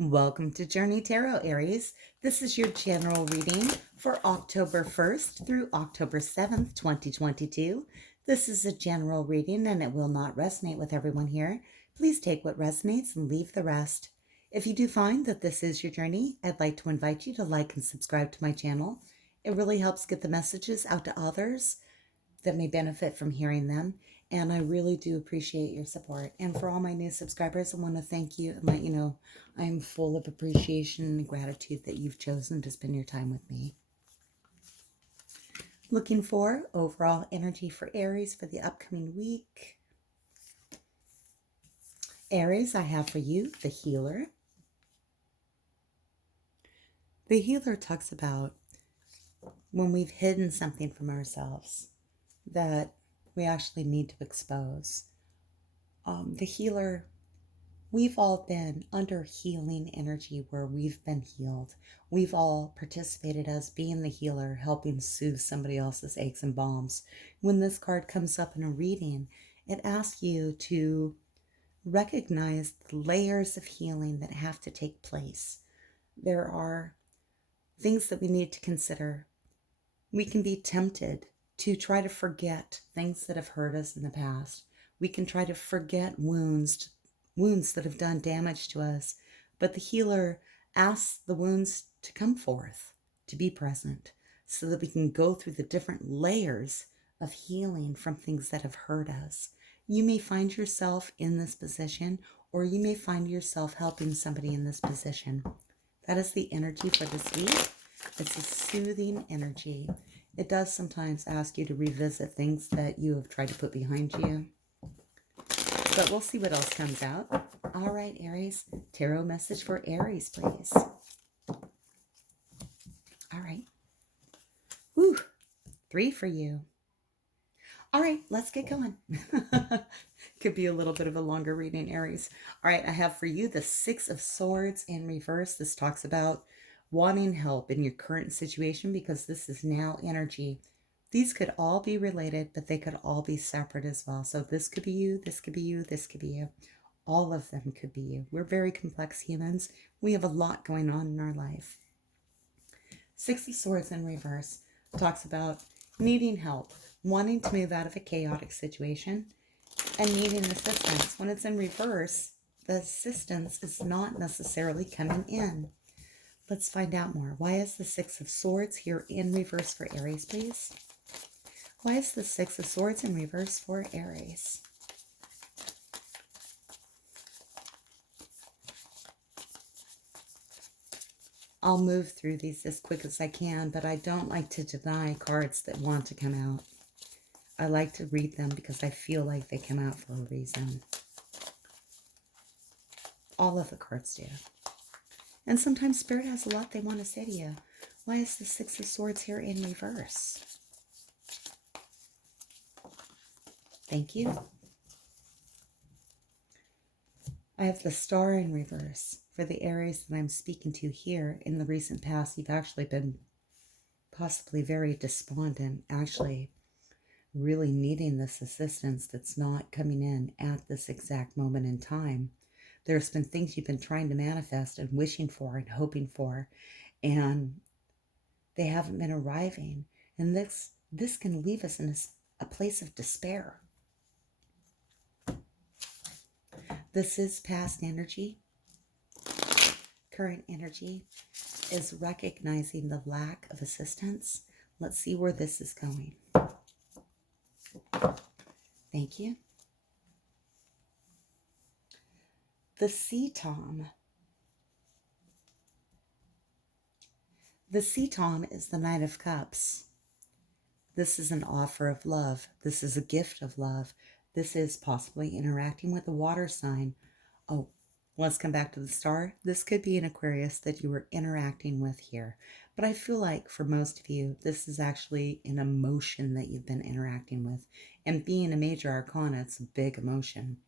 Welcome to Journey Tarot, Aries. This is your general reading for October 1st through October 7th, 2022. This is a general reading and it will not resonate with everyone here. Please take what resonates and leave the rest. If you do find that this is your journey, I'd like to invite you to like and subscribe to my channel. It really helps get the messages out to others that may benefit from hearing them. And I really do appreciate your support. And for all my new subscribers, I want to thank you and let you know I'm full of appreciation and gratitude that you've chosen to spend your time with me. Looking for overall energy for Aries for the upcoming week. Aries, I have for you the Healer. The Healer talks about when we've hidden something from ourselves that we actually need to expose. The Healer, we've all been under healing energy where we've been healed. We've all participated as being the healer, helping soothe somebody else's aches and bombs. When this card comes up in a reading, it asks you to recognize the layers of healing that have to take place. There are things that we need to consider. We can be tempted to try to forget things that have hurt us in the past. We can try to forget wounds that have done damage to us, but the healer asks the wounds to come forth, to be present, so that we can go through the different layers of healing from things that have hurt us. You may find yourself in this position, or you may find yourself helping somebody in this position. That is the energy for this week. It's a soothing energy. It does sometimes ask you to revisit things that you have tried to put behind you. But we'll see what else comes out. All right, Aries. Tarot message for Aries, please. All right. Woo! 3 for you. All right, let's get going. Could be a little bit of a longer reading, Aries. All right, I have for you the 6 of Swords in reverse. This talks about wanting help in your current situation because this is now energy. These could all be related, but they could all be separate as well. So this could be you, this could be you, this could be you. All of them could be you. We're very complex humans. We have a lot going on in our life. 6 of Swords in reverse talks about needing help, wanting to move out of a chaotic situation, and needing assistance. When it's in reverse, the assistance is not necessarily coming in. Let's find out more. Why is the 6 of Swords here in reverse for Aries, please? Why is the 6 of Swords in reverse for Aries? I'll move through these as quick as I can, but I don't like to deny cards that want to come out. I like to read them because I feel like they come out for a reason. All of the cards do. And sometimes Spirit has a lot they want to say to you. Why is the 6 of Swords here in reverse? Thank you. I have the Star in reverse. For the Aries that I'm speaking to here, in the recent past, you've actually been possibly very despondent, actually really needing this assistance that's not coming in at this exact moment in time. There's been things you've been trying to manifest and wishing for and hoping for, and they haven't been arriving. And this can leave us in a place of despair. This is past energy. Current energy is recognizing the lack of assistance. Let's see where this is going. Thank you. The Sea Tom. The Sea Tom is the Knight of Cups. This is an offer of love. This is a gift of love. This is possibly interacting with a water sign. Oh, let's come back to the Star. This could be an Aquarius that you were interacting with here. But I feel like for most of you, this is actually an emotion that you've been interacting with. And being a major arcana, it's a big emotion.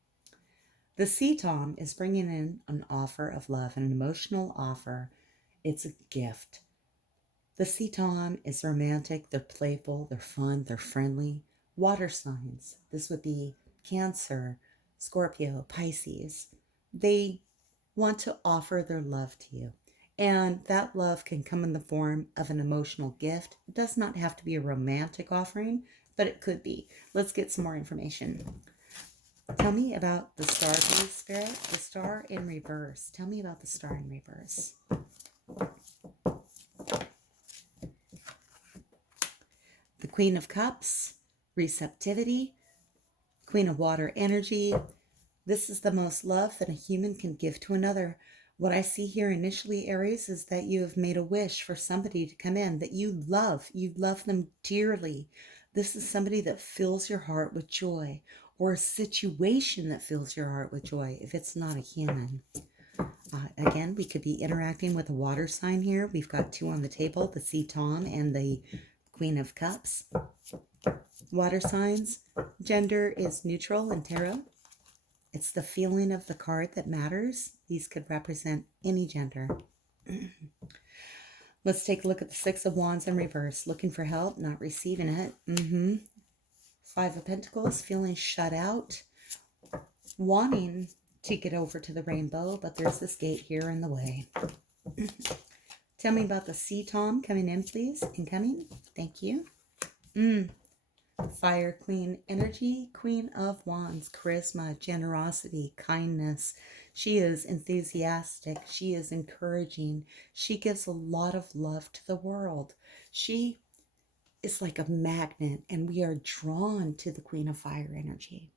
The Sea Tom is bringing in an offer of love, an emotional offer. It's a gift. The Sea Tom is romantic, they're playful, they're fun, they're friendly. Water signs. This would be Cancer, Scorpio, Pisces. They want to offer their love to you. And that love can come in the form of an emotional gift. It does not have to be a romantic offering, but it could be. Let's get some more information. Tell me about the star, please, Spirit. The star in reverse. Tell me about the star in reverse. The Queen of Cups, receptivity, Queen of Water energy. This is the most love that a human can give to another. What I see here initially, Aries, is that you have made a wish for somebody to come in that you love. You love them dearly. This is somebody that fills your heart with joy, or a situation that fills your heart with joy if it's not a human. Again, we could be interacting with a water sign here. We've got two on the table, the Sea Tom and the Queen of Cups. Water signs. Gender is neutral in tarot. It's the feeling of the card that matters. These could represent any gender. Let's take a look at the Six of Wands in reverse. Looking for help, not receiving it. Five of Pentacles, feeling shut out. Wanting to get over to the rainbow, but there's this gate here in the way. Tell me about the Sea Tom coming in, please. Incoming. Thank you. Fire Queen energy, Queen of Wands, charisma, generosity, kindness. She is enthusiastic. She is encouraging. She gives a lot of love to the world. She is like a magnet, and we are drawn to the Queen of Fire energy.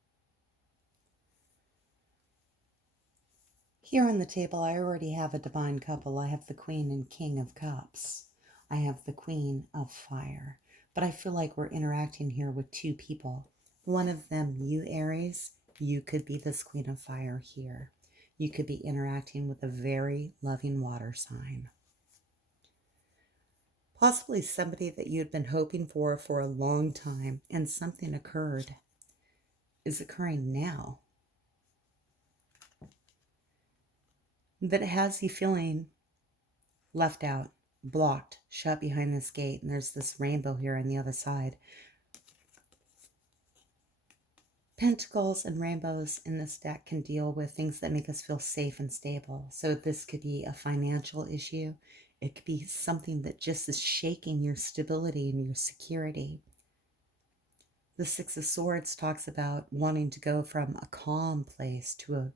Here on the table, I already have a divine couple. I have the Queen and King of Cups. I have the Queen of Fire. But I feel like we're interacting here with two people. One of them, you, Aries, you could be this Queen of Fire here. You could be interacting with a very loving water sign. Possibly somebody that you had been hoping for a long time, and something occurred. Is occurring now that has you feeling left out, blocked, shut behind this gate, and there's this rainbow here on the other side. Pentacles and rainbows in this deck can deal with things that make us feel safe and stable. So this could be a financial issue. It could be something that just is shaking your stability and your security. The Six of Swords talks about wanting to go from a calm place to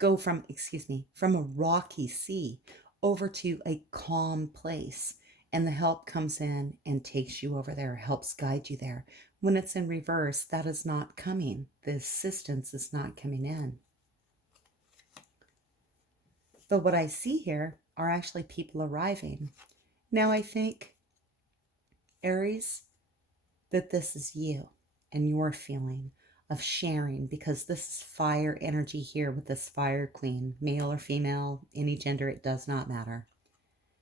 from a rocky sea over to a calm place. And the help comes in and takes you over there, helps guide you there. When it's in reverse, that is not coming. The assistance is not coming in. But what I see here are actually people arriving. Now I think, Aries, that this is you and your feeling of sharing, because this is fire energy here with this Fire Queen, male or female, any gender, it does not matter.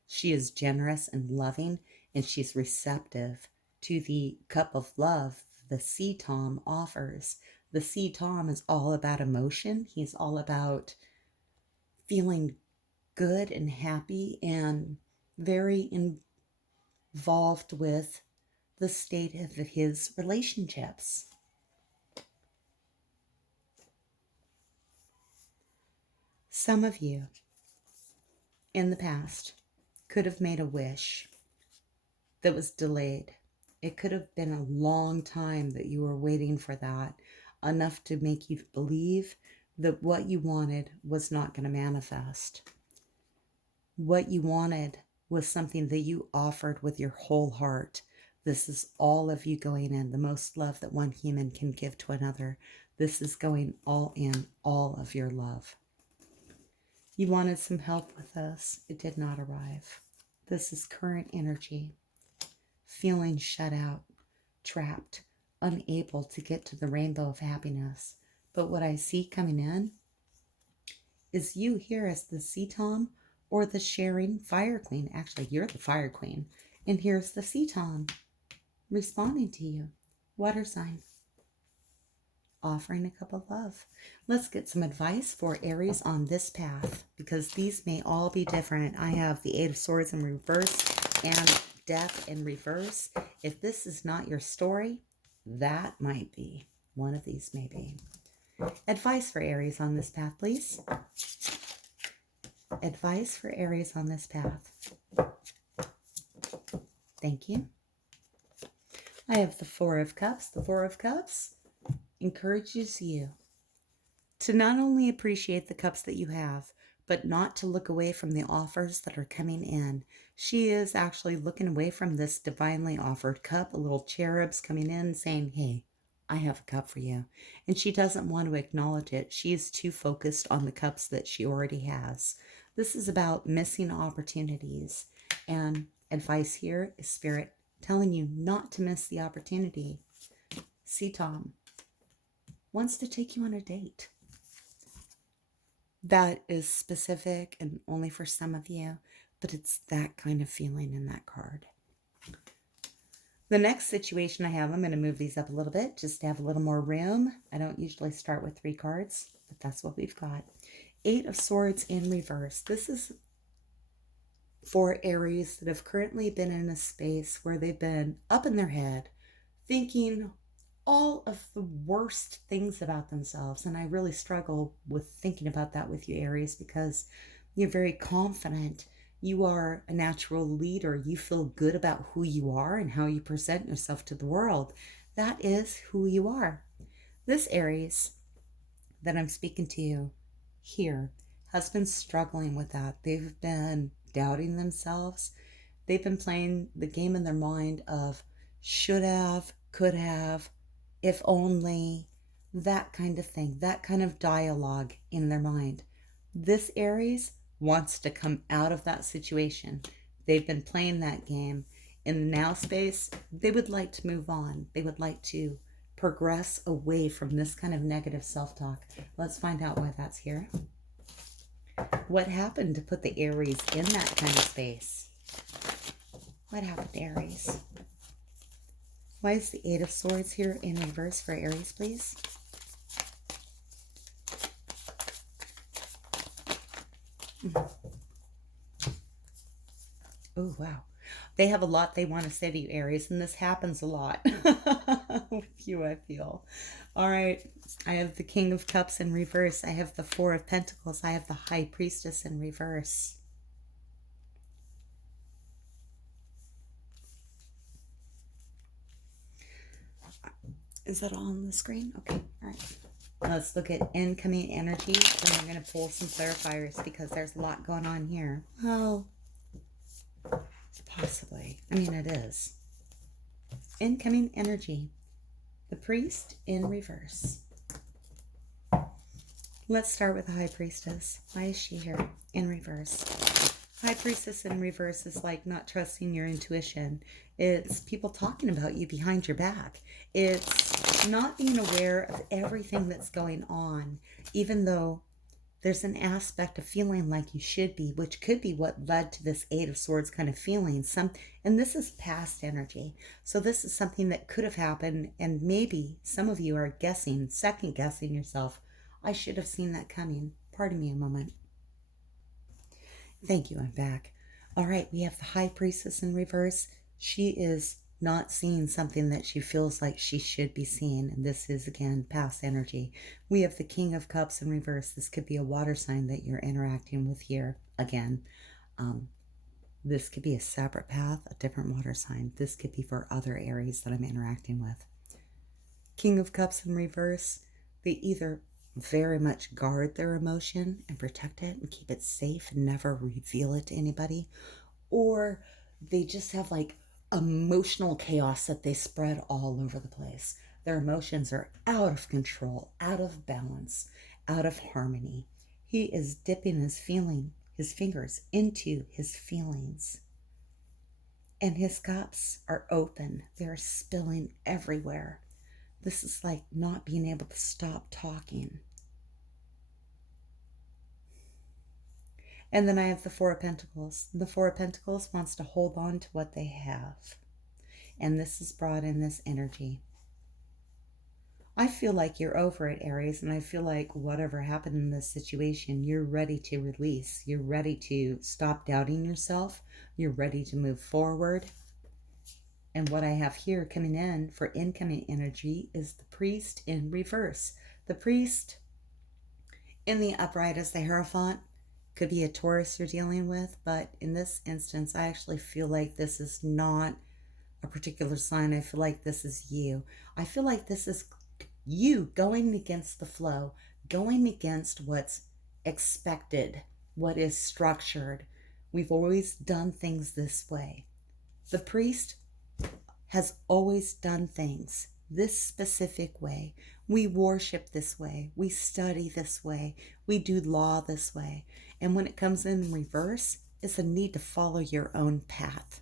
She is generous and loving, and she's receptive to the cup of love the Sea Tom offers. The Sea Tom is all about emotion. He's all about feeling good and happy and very involved with the state of his relationships. Some of you in the past could have made a wish that was delayed. It could have been a long time that you were waiting for that, enough to make you believe that what you wanted was not going to manifest. What you wanted was something that you offered with your whole heart. This is all of you going in, the most love that one human can give to another. This is going all in, all of your love. You wanted some help with this. It did not arrive. This is current energy. Feeling shut out, trapped, unable to get to the rainbow of happiness. But what I see coming in is you here as the Sea Tom or the sharing Fire Queen. Actually, you're the Fire Queen. And here's the Sea Tom responding to you. Water sign. Offering a cup of love. Let's get some advice for Aries on this path, because these may all be different. I have the Eight of Swords in reverse and Death in reverse. If this is not your story, that might be. One of these may be. Advice for Aries on this path, please. Advice for Aries on this path. Thank you. I have the Four of Cups. The Four of Cups encourages you to not only appreciate the cups that you have, but not to look away from the offers that are coming in. She is actually looking away from this divinely offered cup, a little cherub's coming in saying, hey, I have a cup for you. And she doesn't want to acknowledge it. She is too focused on the cups that she already has. This is about missing opportunities. And advice here is Spirit telling you not to miss the opportunity. See, Tom wants to take you on a date. That is specific and only for some of you, but it's that kind of feeling in that card. The next situation I have, I'm going to move these up a little bit just to have a little more room. I don't usually start with 3 cards, but that's what we've got. 8 of Swords in reverse. This is for Aries that have currently been in a space where they've been up in their head, thinking all of the worst things about themselves. And I really struggle with thinking about that with you, Aries, because you're very confident. You are a natural leader. You feel good about who you are and how you present yourself to the world. That is who you are. This Aries that I'm speaking to you here has been struggling with that. They've been doubting themselves. They've been playing the game in their mind of should have, could have, if only, that kind of thing, that kind of dialogue in their mind. This Aries wants to come out of that situation. They've been playing that game. In the now space, they would like to move on. They would like to progress away from this kind of negative self-talk. Let's find out why that's here. What happened to put the Aries in that kind of space? What happened to Aries? Why is the 8 of Swords here in reverse for Aries, please? Oh, wow. They have a lot they want to say to you, Aries, and this happens a lot with you, I feel. All right. I have the King of Cups in reverse. I have the 4 of Pentacles. I have the High Priestess in reverse. Is that all on the screen? Okay. All right. Let's look at incoming energy. And we're going to pull some clarifiers because there's a lot going on here. Well, possibly. I mean, it is. Incoming energy. The Priest in reverse. Let's start with the High Priestess. Why is she here in reverse? High Priestess in reverse is like not trusting your intuition. It's people talking about you behind your back. It's not being aware of everything that's going on, even though there's an aspect of feeling like you should be, which could be what led to this 8 of Swords kind of feeling. And this is past energy. So this is something that could have happened, and maybe some of you are guessing, second guessing yourself. I should have seen that coming. Pardon me a moment. Thank you, I'm back. All right, we have the High Priestess in reverse. She is not seeing something that she feels like she should be seeing, and this is, again, past energy. We have the King of Cups in reverse. This could be a water sign that you're interacting with here, again. This could be a separate path, a different water sign. This could be for other Aries that I'm interacting with. King of Cups in reverse. They either very much guard their emotion and protect it and keep it safe and never reveal it to anybody, or they just have like emotional chaos that they spread all over the place. Their emotions are out of control, out of balance, out of harmony. He is dipping his fingers into his feelings, and his cups are open. They're spilling everywhere. This is like not being able to stop talking. And then I have the 4 of Pentacles. The 4 of Pentacles wants to hold on to what they have. And this is brought in this energy. I feel like you're over it, Aries, and I feel like whatever happened in this situation, you're ready to release. You're ready to stop doubting yourself. You're ready to move forward. And what I have here coming in for incoming energy is the Priest in reverse. The Priest in the upright is the Hierophant. Could be a Taurus you're dealing with, but in this instance, I actually feel like this is not a particular sign. I feel like this is you. I feel like this is you going against the flow, going against what's expected, what is structured. We've always done things this way. The priest has always done things this specific way. We worship this way. We study this way. We do law this way. And when it comes in reverse, it's a need to follow your own path.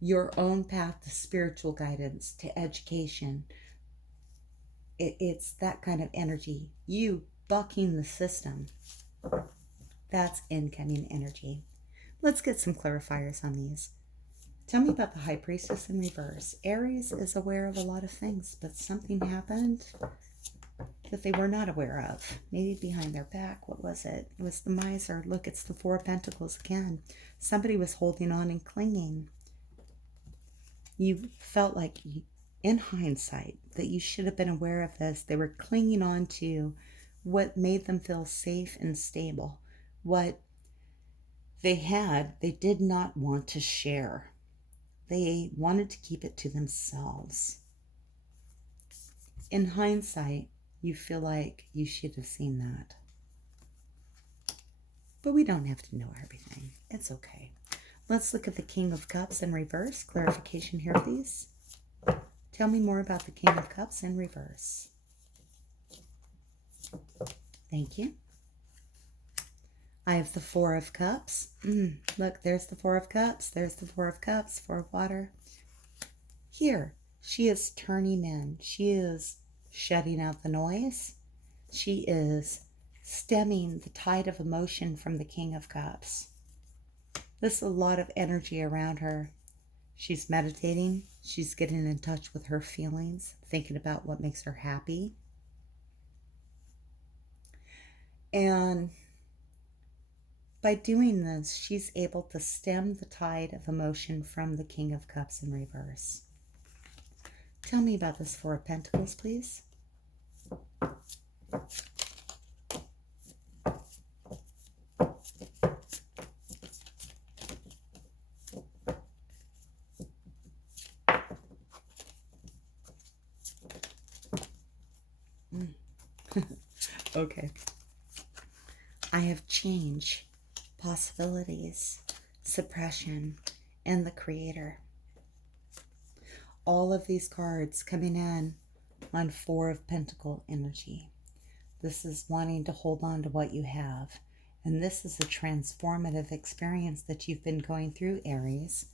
Your own path to spiritual guidance, to education. It's that kind of energy. You bucking the system. That's incoming energy. Let's get some clarifiers on these. Tell me about the High Priestess in reverse. Aries is aware of a lot of things, but something happened that they were not aware of. Maybe behind their back. What was it? It was the Miser. Look, it's the Four of Pentacles again. Somebody was holding on and clinging. You felt like, in hindsight, that you should have been aware of this. They were clinging on to what made them feel safe and stable. What they had, they did not want to share. They wanted to keep it to themselves. In hindsight, you feel like you should have seen that. But we don't have to know everything. It's okay. Let's look at the King of Cups in reverse. Clarification here, please. Tell me more about the King of Cups in reverse. Thank you. I have the Four of Cups. Look, there's the Four of Cups. There's the Four of Cups, Four of Water. Here, she is turning in. She is shutting out the noise. She is stemming the tide of emotion from the King of Cups. There's a lot of energy around her. She's meditating. She's getting in touch with her feelings, thinking about what makes her happy. And by doing this, she's able to stem the tide of emotion from the King of Cups in reverse. Tell me about this Four of Pentacles, please. Okay. I have change, possibilities, suppression, and the Creator. All of these cards coming in on Four of Pentacle energy. This is wanting to hold on to what you have. And this is a transformative experience that you've been going through, Aries.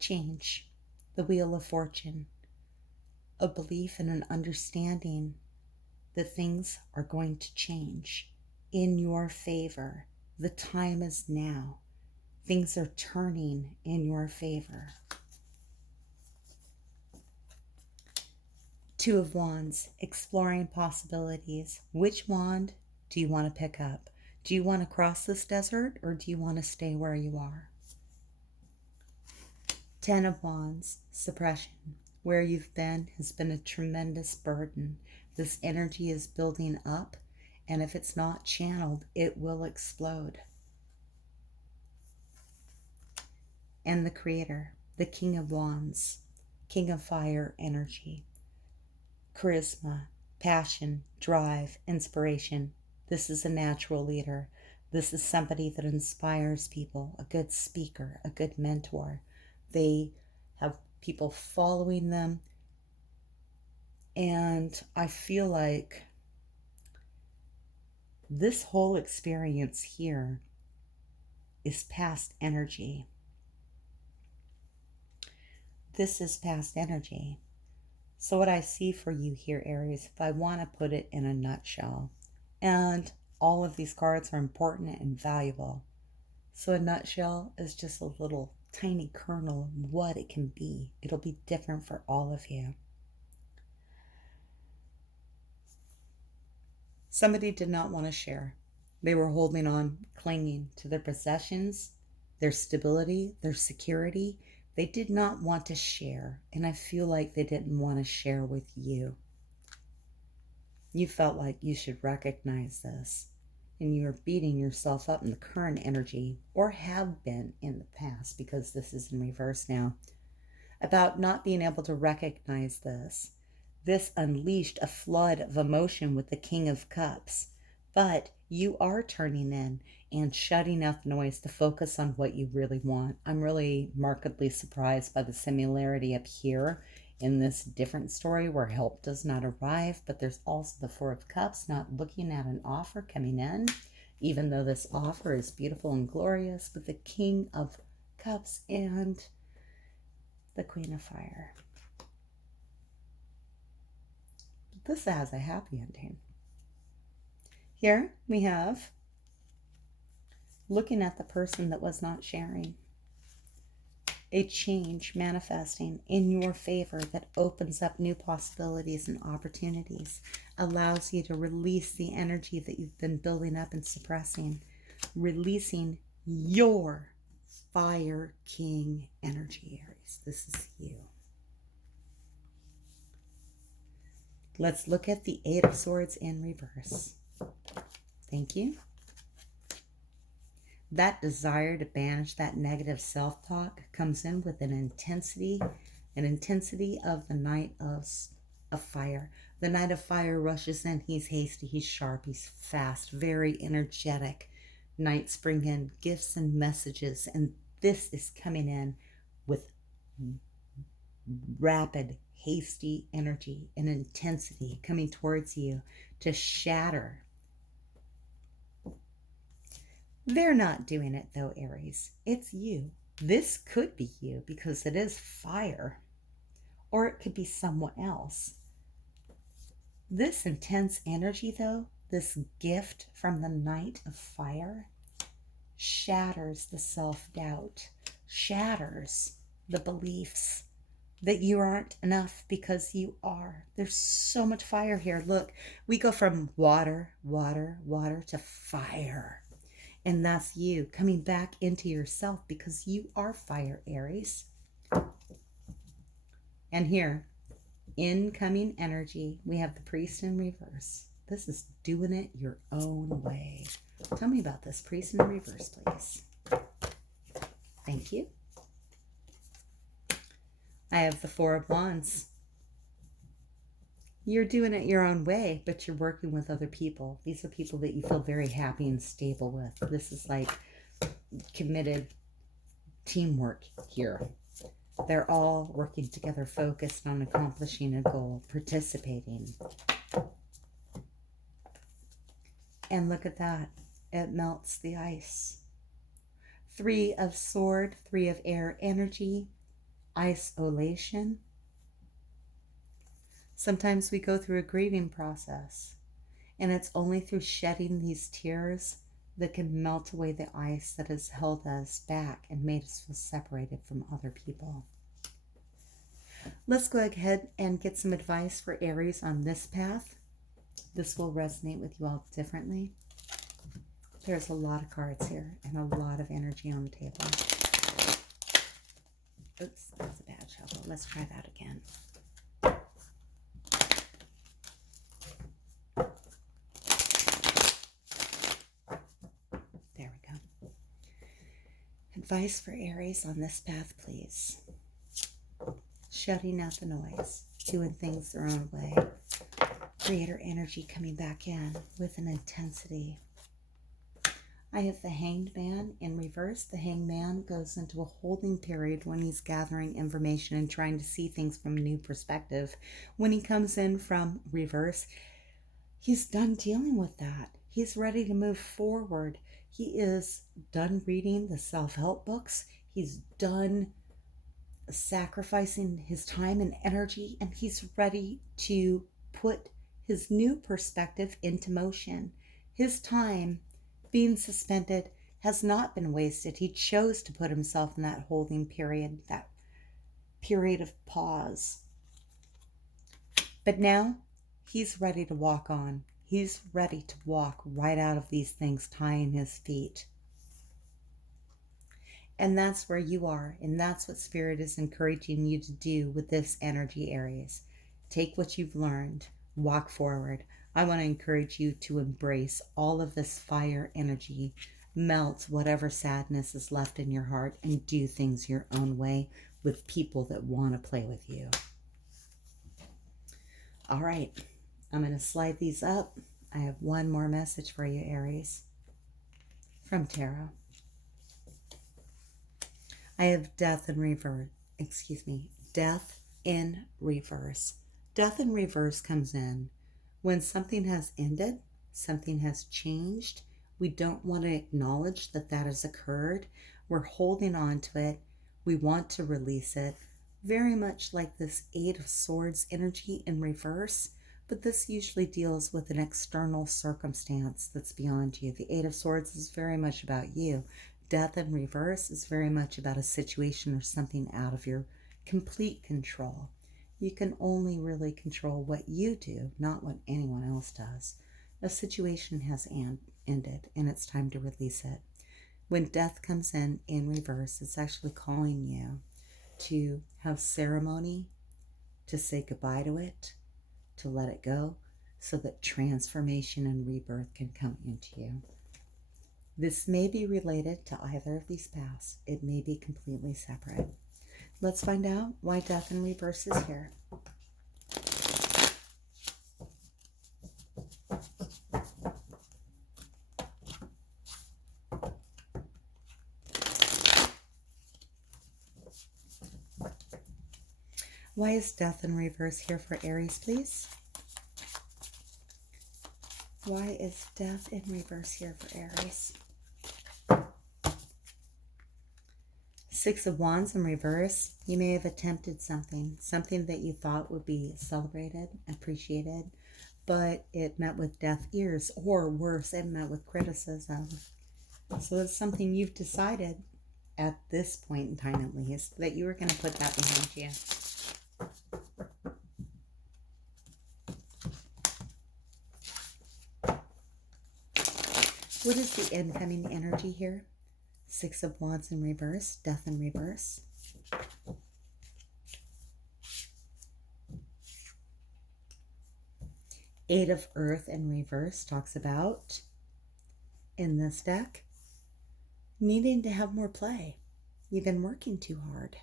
Change, the Wheel of Fortune, a belief and an understanding that things are going to change in your favor. The time is now. Things are turning in your favor. Two of Wands, exploring possibilities. Which wand do you want to pick up? Do you want to cross this desert, or do you want to stay where you are? Ten of Wands, suppression. Where you've been has been a tremendous burden. This energy is building up, and if it's not channeled, it will explode. And the Creator, the King of Wands, King of Fire energy. Charisma, passion, drive, inspiration. This is a natural leader. This is somebody that inspires people, a good speaker, a good mentor. They have people following them. And I feel like this whole experience here is past energy. This is past energy. So what I see for you here, Aries, if I want to put it in a nutshell, and all of these cards are important and valuable. So a nutshell is just a little tiny kernel of what it can be. It'll be different for all of you. Somebody did not want to share. They were holding on, clinging to their possessions, their stability, their security. They did not want to share, and I feel like they didn't want to share with you. You felt like you should recognize this, and you're beating yourself up in the current energy, or have been in the past, because this is in reverse now, about not being able to recognize this. This unleashed a flood of emotion with the King of Cups. But you are turning in and shutting out the noise to focus on what you really want. I'm really markedly surprised by the similarity up here in this different story where help does not arrive, but there's also the Four of Cups, not looking at an offer coming in, even though this offer is beautiful and glorious, but the King of Cups and the Queen of Fire. This has a happy ending. Here we have looking at the person that was not sharing. A change manifesting in your favor that opens up new possibilities and opportunities, allows you to release the energy that you've been building up and suppressing, releasing your Fire King energy, Aries. This is you. Let's look at the Eight of Swords in reverse. Thank you. That desire to banish that negative self-talk comes in with an intensity of the Knight of Fire. The Knight of Fire rushes in. He's hasty, he's sharp, he's fast, very energetic. Knights bring in gifts and messages, and this is coming in with rapid, hasty energy and intensity coming towards you to shatter. They're not doing it though, Aries. It's you. This could be you because it is fire, or it could be someone else. This intense energy though, this gift from the Knight of Fire, shatters the self-doubt, shatters the beliefs that you aren't enough, because you are. There's so much fire here. Look, we go from water, water, water to fire. And that's you coming back into yourself, because you are fire, Aries. And here, incoming energy, we have the Priest in reverse. This is doing it your own way. Tell me about this Priest in reverse, please. Thank you. I have the Four of Wands. You're doing it your own way, but you're working with other people. These are people that you feel very happy and stable with. This is like committed teamwork here. They're all working together, focused on accomplishing a goal, participating. And look at that. It melts the ice. Three of Sword, Three of Air energy, isolation. Sometimes we go through a grieving process, and it's only through shedding these tears that can melt away the ice that has held us back and made us feel separated from other people. Let's go ahead and get some advice for Aries on this path. This will resonate with you all differently. There's a lot of cards here and a lot of energy on the table. Oops, that's a bad shuffle. Let's try that again. There we go. Advice for Aries on this path, please. Shutting out the noise, doing things their own way. Creator energy coming back in with an intensity. I have the Hanged Man in reverse. The Hanged Man goes into a holding period when he's gathering information and trying to see things from a new perspective. When he comes in from reverse, he's done dealing with that. He's ready to move forward. He is done reading the self-help books. He's done sacrificing his time and energy, and he's ready to put his new perspective into motion. His time being suspended has not been wasted. He chose to put himself in that holding period, that period of pause. But now he's ready to walk on. He's ready to walk right out of these things, tying his feet. And that's where you are. And that's what Spirit is encouraging you to do with this energy, Aries. Take what you've learned. Walk forward. I want to encourage you to embrace all of this fire energy, melt whatever sadness is left in your heart, and do things your own way with people that want to play with you. All right, I'm going to slide these up. I have one more message for you, Aries, from Tarot. I have death in reverse. Death in reverse. Death in reverse comes in when something has ended, something has changed. We don't want to acknowledge that that has occurred. We're holding on to it. We want to release it. Very much like this Eight of Swords energy in reverse, but this usually deals with an external circumstance that's beyond you. The Eight of Swords is very much about you. Death in reverse is very much about a situation or something out of your complete control. You can only really control what you do, not what anyone else does. A situation has ended, and it's time to release it. When death comes in reverse, it's actually calling you to have ceremony, to say goodbye to it, to let it go, so that transformation and rebirth can come into you. This may be related to either of these paths. It may be completely separate. Let's find out why death in reverse is here. Why is death in reverse here for Aries, please? Why is death in reverse here for Aries? Six of Wands in reverse. You may have attempted something that you thought would be celebrated, appreciated, but it met with deaf ears, or worse, it met with criticism. So it's something you've decided at this point in time, at least, that you were going to put that behind you. What is the incoming energy here? Six of Wands in reverse, death in reverse. Eight of Earth in reverse talks about, in this deck, needing to have more play. You've been working too hard.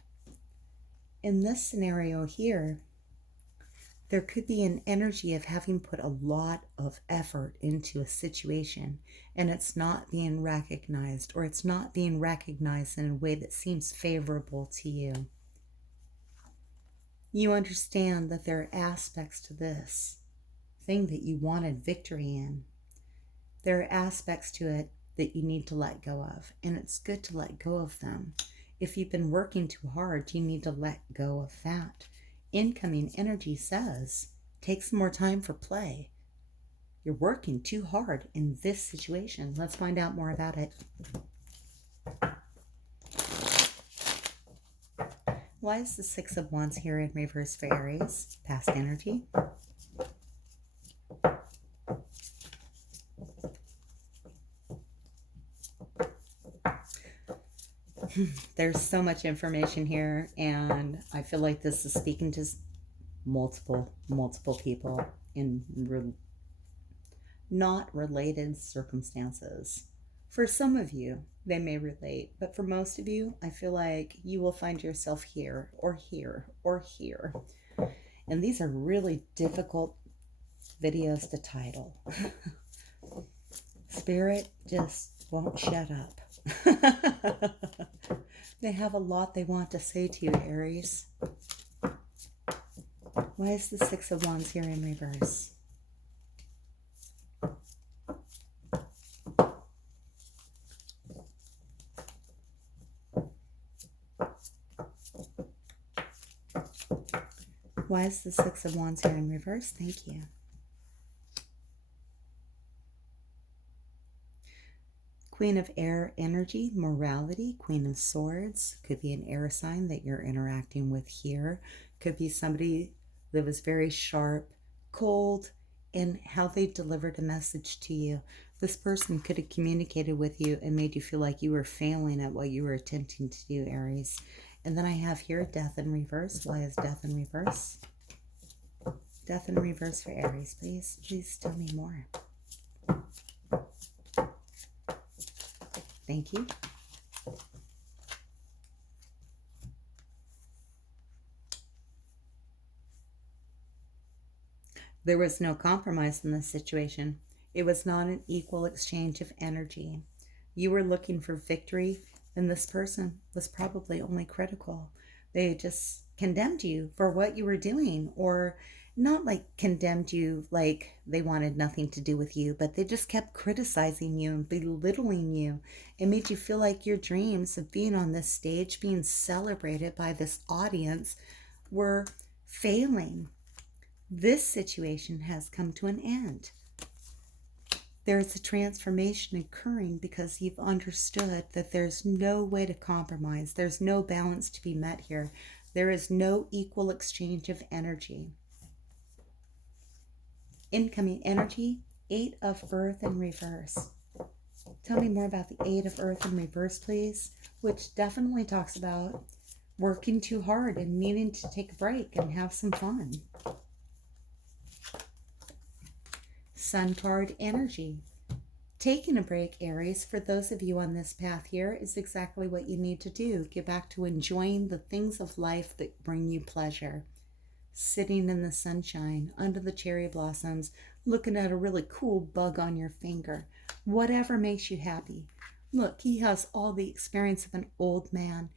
In this scenario here, there could be an energy of having put a lot of effort into a situation and it's not being recognized, or it's not being recognized in a way that seems favorable to you. You understand that there are aspects to this thing that you wanted victory in. There are aspects to it that you need to let go of, and it's good to let go of them. If you've been working too hard, you need to let go of that. Incoming energy says, take some more time for play. You're working too hard in this situation. Let's find out more about it. Why is the Six of Wands here in reverse for Aries? Past energy. There's so much information here, and I feel like this is speaking to multiple people in not related circumstances. For some of you, they may relate, but for most of you, I feel like you will find yourself here or here or here. And these are really difficult videos to title. Spirit just won't shut up. They have a lot they want to say to you, Aries. Why is the Six of Wands here in reverse? Why is the Six of Wands here in reverse? Thank you. Queen of Air energy, morality, Queen of Swords. Could be an air sign that you're interacting with here. Could be somebody that was very sharp, cold, in how they delivered a message to you. This person could have communicated with you and made you feel like you were failing at what you were attempting to do, Aries. And then I have here death in reverse. Why is death in reverse? Death in reverse for Aries, please. Please tell me more. Thank you. There was no compromise in this situation. It was not an equal exchange of energy. You were looking for victory, and this person was probably only critical. They just condemned you for what you were doing, or not like condemned you like they wanted nothing to do with you, but they just kept criticizing you and belittling you. It made you feel like your dreams of being on this stage, being celebrated by this audience, were failing. This situation has come to an end. There is a transformation occurring because you've understood that there's no way to compromise. There's no balance to be met here. There is no equal exchange of energy. Incoming energy, 8 of Earth in reverse. Tell me more about the 8 of Earth in reverse, please, which definitely talks about working too hard and needing to take a break and have some fun. Sun card energy. Taking a break, Aries, for those of you on this path here, is exactly what you need to do. Get back to enjoying the things of life that bring you pleasure. Sitting in the sunshine, under the cherry blossoms, looking at a really cool bug on your finger. Whatever makes you happy. Look, he has all the experience of an old man,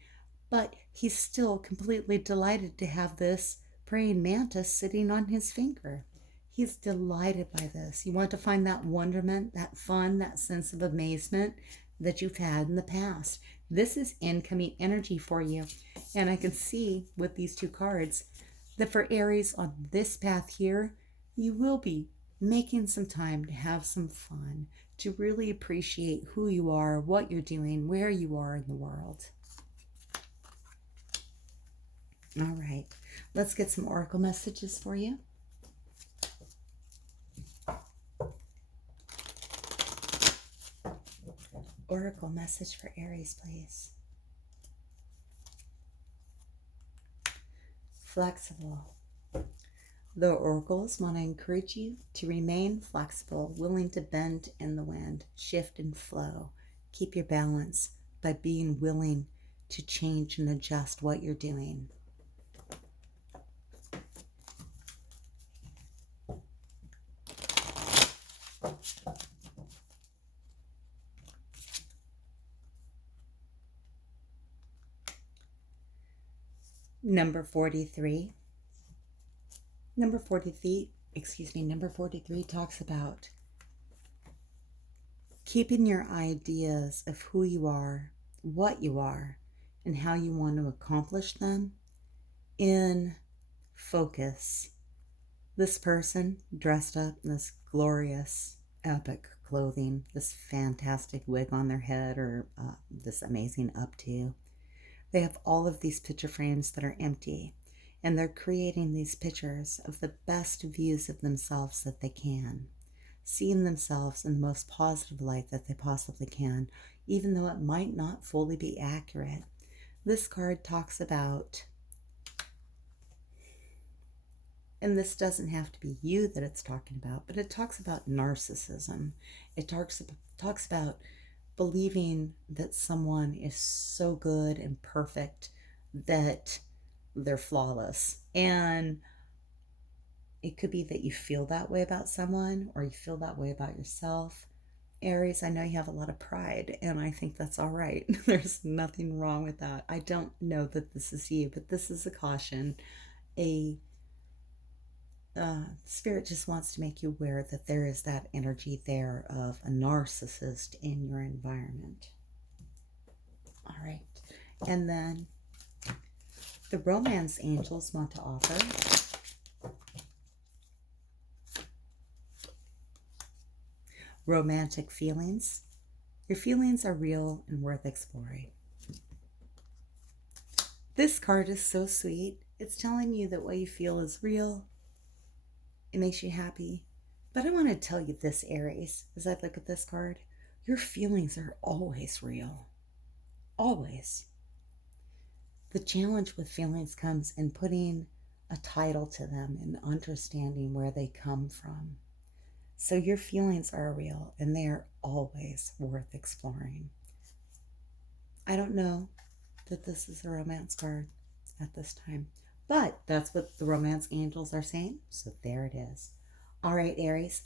but he's still completely delighted to have this praying mantis sitting on his finger. He's delighted by this. You want to find that wonderment, that fun, that sense of amazement that you've had in the past. This is incoming energy for you. And I can see with these 2 cards that for Aries on this path here, you will be making some time to have some fun, to really appreciate who you are, what you're doing, where you are in the world. All right, let's get some oracle messages for you. Oracle message for Aries, please. Flexible. The oracles want to encourage you to remain flexible, willing to bend in the wind, shift and flow. Keep your balance by being willing to change and adjust what you're doing. Number 43. Number 43 talks about keeping your ideas of who you are, what you are, and how you want to accomplish them in focus. This person dressed up in this glorious, epic clothing, this fantastic wig on their head, or this amazing updo. They have all of these picture frames that are empty, and they're creating these pictures of the best views of themselves that they can, seeing themselves in the most positive light that they possibly can, even though it might not fully be accurate. This card talks about, and this doesn't have to be you that it's talking about, but it talks about narcissism. It talks about believing that someone is so good and perfect that they're flawless. And it could be that you feel that way about someone, or you feel that way about yourself. Aries, I know you have a lot of pride, and I think that's all right. There's nothing wrong with that. I don't know that this is you, but this is a caution. Spirit just wants to make you aware that there is that energy there of a narcissist in your environment. All right. And then the romance angels want to offer romantic feelings. Your feelings are real and worth exploring. This card is so sweet. It's telling you that what you feel is real. It makes you happy. But I want to tell you this, Aries, as I look at this card, your feelings are always real. Always. The challenge with feelings comes in putting a title to them and understanding where they come from. So your feelings are real and they are always worth exploring. I don't know that this is a romance card at this time, but that's what the romance angels are saying. So there it is. All right, Aries.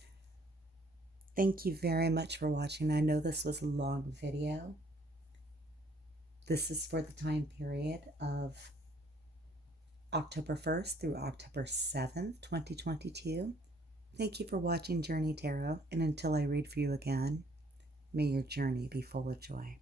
Thank you very much for watching. I know this was a long video. This is for the time period of October 1st through October 7th, 2022. Thank you for watching Journey Tarot, and until I read for you again, may your journey be full of joy.